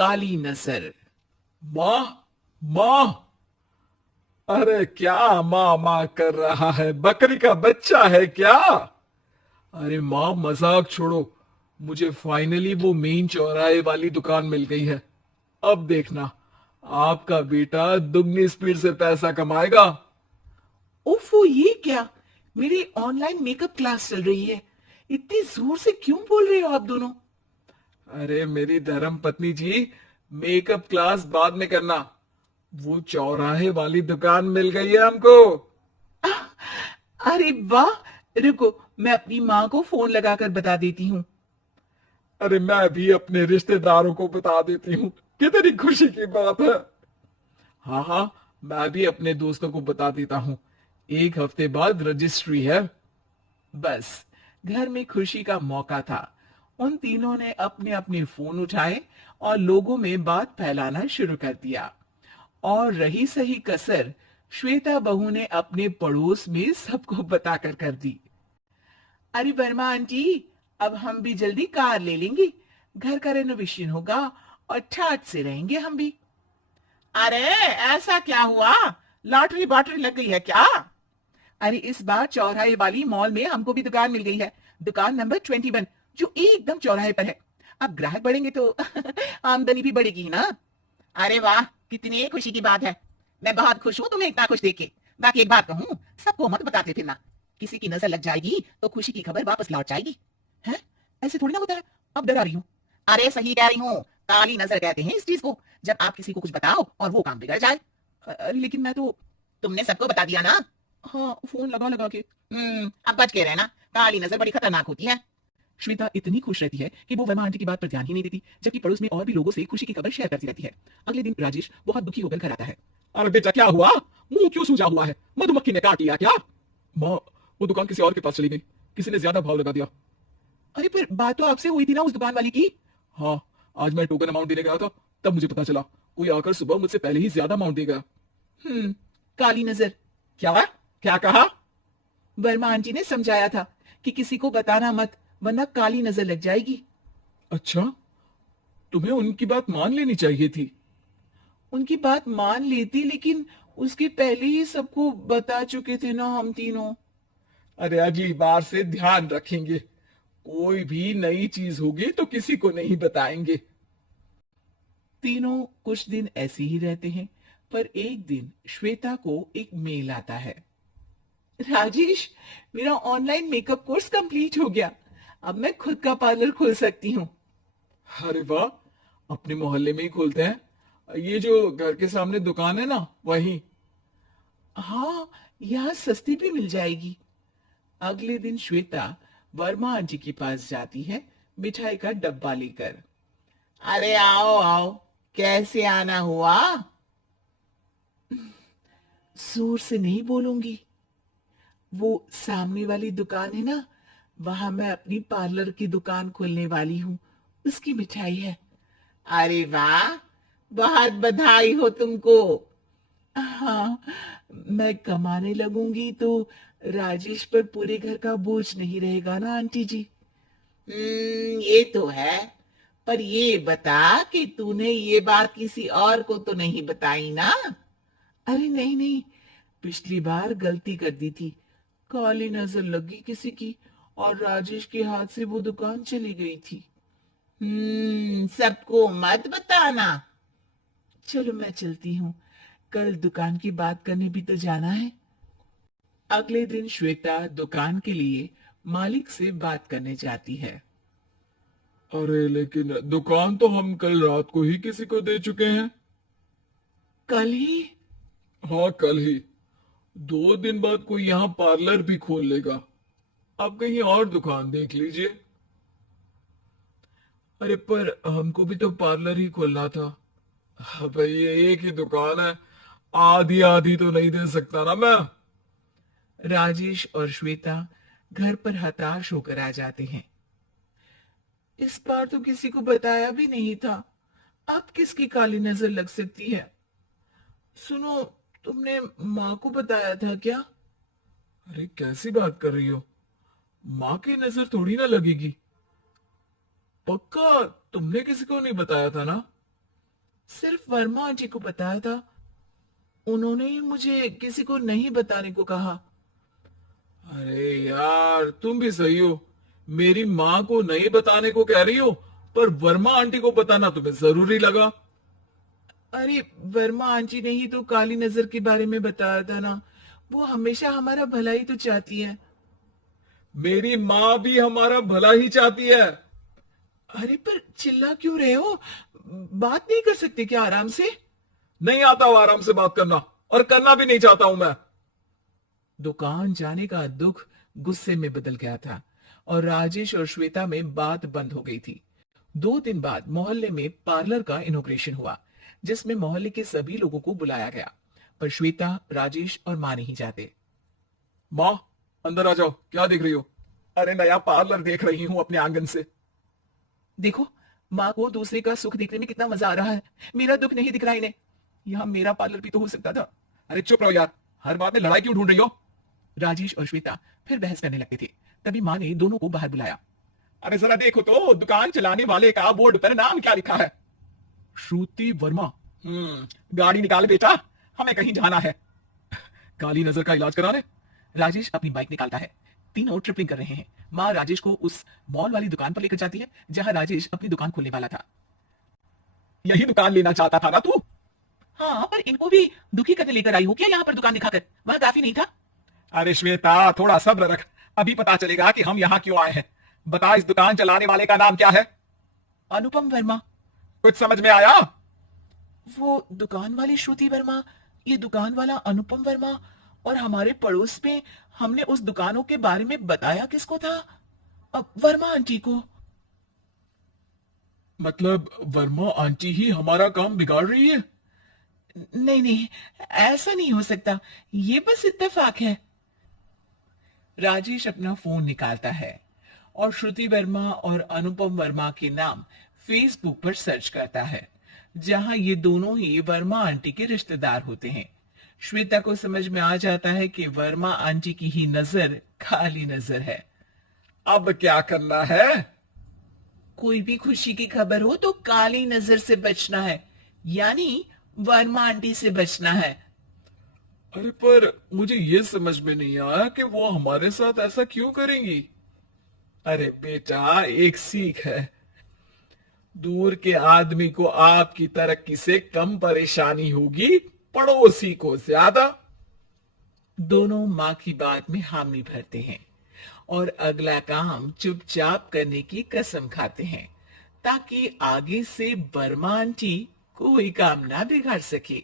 काली नजर। माँ, माँ। अरे क्या माँ माँ कर रहा है? बकरी का बच्चा है क्या? अरे माँ, मजाक छोड़ो। मुझे फाइनली वो मेन चौराहे वाली दुकान मिल गई है। अब देखना, आपका बेटा दुगनी स्पीड से पैसा कमाएगा। ओफो, ये क्या? मेरी ऑनलाइन मेकअप क्लास चल रही है। इतनी जोर से क्यों बोल रहे हो आप दोनों? अरे मेरी धर्म पत्नी जी, मेकअप क्लास बाद में करना। वो चौराहे वाली दुकान मिल गई है हमको। अरे वाह! रुको, मैं अपनी माँ को फोन लगाकर बता देती हूँ। अरे मैं भी अपने रिश्तेदारों को बता देती हूँ। कितनी खुशी की बात है। हाँ हाँ, मैं भी अपने दोस्तों को बता देता हूँ। एक हफ्ते बाद रजिस्ट्री है। बस, घर में खुशी का मौका था। उन तीनों ने अपने अपने फोन उठाए और लोगों में बात फैलाना शुरू कर दिया। और रही सही कसर, श्वेता बहू ने अपने पड़ोस में सबको बताकर कर दी। अरे वर्मा आंटी, अब हम भी जल्दी कार ले लेंगे। घर का रेनोवेशन होगा और ठाट से रहेंगे हम भी। अरे, ऐसा क्या हुआ? लॉटरी बॉटरी लग गई है क्या? अरे, इस बार चौराहे वाली मॉल में हमको भी दुकान मिल गई है। दुकान नंबर 21, जो एकदम चौराहे पर है। अब ग्राहक बढ़ेंगे तो आमदनी भी बढ़ेगी ना। अरे वाह, कितनी खुशी की बात है। मैं बहुत खुश हूँ तुम्हें इतना खुश देख के। बाकी एक बात कहूँ, सबको मत बताते फिरना। किसी की नजर लग जाएगी तो खुशी की खबर वापस लौट जाएगी। है? ऐसे थोड़ी ना होता है। अब डरा रही हूँ। अरे सही कह रही हूँ, काली नजर कहते हैं इस चीज को, जब आप किसी को कुछ बताओ और वो काम बिगड़ जाए। लेकिन मैं तो। तुमने सबको बता दिया ना? हाँ, फोन लगा लगा के। अब बच के रहना, काली नजर बड़ी खतरनाक होती है। श्वेता इतनी खुश रहती है कि वो वर्मा आंटी की बात पर ध्यान ही नहीं देती, जबकि पड़ोस में और भी लोगों से खुशी की खबर शेयर करती रहती है। अगले दिन राजेश बहुत दुखी होकर घर आता है। अरे बेटा, क्या हुआ? मुंह क्यों सूजा हुआ है? मधुमक्खी ने काट लिया क्या? माँ, वो दुकान किसी और के पास चली गई। किसी ने ज्यादा भाव लगा दिया। अरे, पर बात तो आपसे हुई थी ना उस दुकान वाली की। हाँ, आज मैं टोकन अमाउंट देने गया था, तब मुझे पता चला। कोई आकर सुबह मुझसे पहले ही ज्यादा अमाउंट दे गया। हम्म, काली नजर। क्या? क्या कहा? वर्मा आंटी ने समझाया था कि किसी को बताना मत, वरना काली नजर लग जाएगी। अच्छा, तुम्हें उनकी बात मान लेनी चाहिए थी। उनकी बात मान लेती, लेकिन उसके पहले ही सबको बता चुके थे ना हम तीनों। अरे अगली बार से ध्यान रखेंगे। कोई भी नई चीज होगी तो किसी को नहीं बताएंगे। तीनों कुछ दिन ऐसे ही रहते हैं, पर एक दिन श्वेता को एक मेल आता है। राजेश, मेरा ऑनलाइन मेकअप कोर्स कंप्लीट हो गया। अब मैं खुद का पार्लर खोल सकती हूँ। अरे वाह, अपने मोहल्ले में ही खोलते हैं। ये जो घर के सामने दुकान है ना, वही। हाँ, यहाँ सस्ती भी मिल जाएगी। अगले दिन श्वेता वर्मा आंटी के पास जाती है, मिठाई का डब्बा लेकर। अरे आओ आओ, कैसे आना हुआ? जोर से नहीं बोलूंगी। वो सामने वाली दुकान है ना, वहां मैं अपनी पार्लर की दुकान खोलने वाली हूँ। उसकी मिठाई है। अरे वाह, बहुत बधाई हो तुमको। हाँ, मैं कमाने लगूंगी तो राजेश पर पूरे घर का बोझ नहीं रहेगा ना आंटी जी। ये तो है। पर ये बता कि तूने ये बात किसी और को तो नहीं बताई ना? अरे नहीं नहीं, पिछली बार गलती कर दी थी। काली नजर लगी किसी की और राजेश के हाथ से वो दुकान चली गई थी। सबको मत बताना। चलो मैं चलती हूँ, कल दुकान की बात करने भी तो जाना है। अगले दिन श्वेता दुकान के लिए मालिक से बात करने जाती है। अरे लेकिन दुकान तो हम कल रात को ही किसी को दे चुके हैं। कल ही? हाँ, कल ही। 2 दिन बाद कोई यहाँ पार्लर भी खोल लेगा। आप कहीं और दुकान देख लीजिए। अरे पर हमको भी तो पार्लर ही खोलना था। हाँ भाई, ये एक ही दुकान है। आधी आधी तो नहीं दे सकता ना मैं। राजेश और श्वेता घर पर हताश होकर आ जाते हैं। इस बार तो किसी को बताया भी नहीं था। अब किसकी काली नजर लग सकती है? सुनो, तुमने माँ को बताया था क्या? अरे कैसी बात कर रही हो? माँ की नजर थोड़ी ना लगेगी। पक्का तुमने किसी को नहीं बताया था ना? सिर्फ वर्मा आंटी को बताया था। उन्होंने ही मुझे किसी को नहीं बताने को कहा। अरे यार, तुम भी सही हो। मेरी माँ को नहीं बताने को कह रही हो, पर वर्मा आंटी को बताना तुम्हें जरूरी लगा। अरे वर्मा आंटी ने ही तो काली नजर के बारे में बताया था ना। वो हमेशा हमारा भला ही तो चाहती है। मेरी माँ भी हमारा भला ही चाहती है। अरे पर चिल्ला क्यों रहे हो? बात नहीं कर सकते क्या आराम से? नहीं आता वो आराम से बात करना, और करना भी नहीं चाहता हूं मैं। दुकान जाने का दुख गुस्से में बदल गया था और राजेश और श्वेता में बात बंद हो गई थी। 2 दिन बाद मोहल्ले में पार्लर का इनॉग्रेशन हुआ, जिसमें मोहल्ले के सभी लोगों को बुलाया गया, पर श्वेता, राजेश और माँ नहीं जाते। माँ, अंदर आ जाओ। क्या देख रही हो? अरे नया पार्लर देख रही हूँ अपने आंगन से। देखो, माँ को दूसरे का सुख देखने में कितना मजा आ रहा है। मेरा दुख नहीं दिख रहा इन्हें। यहाँ मेरा पार्लर भी तो हो सकता था। अरे चुप रहो यार, हर बात में लड़ाई क्यों ढूंढ रही हो? राजेश और श्वेता फिर बहस करने लगते थे। तभी माँ ने दोनों को बाहर बुलाया। अरे जरा देखो तो, दुकान चलाने वाले का बोर्ड पर नाम क्या लिखा है? श्रुति वर्मा। गाड़ी निकाल बेटा, हमें कहीं जाना है। काली नजर का इलाज कराने। राजेश अपनी बाइक निकालता है। तीनों ट्रिपलिंग कर रहे हैं। माँ राजेश को उस मॉल वाली दुकान पर लेकर जाती है जहाँ राजेश अपनी दुकान खोलने वाला था। यही दुकान लेना चाहता था ना तू? हाँ, पर इनको भी दुखी करने लेकर आई हो क्या यहाँ पर दुकान दिखाकर? वह काफी नहीं था? अरे श्वेता, थोड़ा सब्र रख, अभी पता चलेगा कि हम यहाँ क्यों आए हैं। बता, इस दुकान चलाने वाले का नाम क्या है? अनुपम वर्मा। कुछ समझ में आया? वो दुकान वाली श्रुति वर्मा, ये दुकान वाला अनुपम वर्मा, और हमारे पड़ोस में हमने उस दुकानों के बारे में बताया किसको था? अब वर्मा आंटी को। मतलब वर्मा आंटी ही हमारा काम बिगाड़ रही है? नहीं नहीं, ऐसा नहीं हो सकता। ये बस इत्तेफाक है। राजेश अपना फोन निकालता है और श्रुति वर्मा और अनुपम वर्मा के नाम फेसबुक पर सर्च करता है, जहां ये दोनों ही वर्मा आंटी के रिश्तेदार होते हैं। श्वेता को समझ में आ जाता है कि वर्मा आंटी की ही नजर काली नजर है। अब क्या करना है? कोई भी खुशी की खबर हो तो काली नजर से बचना है, यानी वर्मा आंटी से बचना है। अरे पर मुझे ये समझ में नहीं आया कि वो हमारे साथ ऐसा क्यों करेंगी। अरे बेटा, एक सीख है, दूर के आदमी को आपकी तरक्की से कम परेशानी होगी, पड़ोसी को ज्यादा। दोनों माँ की बात में हामी भरते हैं और अगला काम चुपचाप करने की कसम खाते हैं, ताकि आगे से वर्मा आंटी कोई काम ना बिगाड़ सके।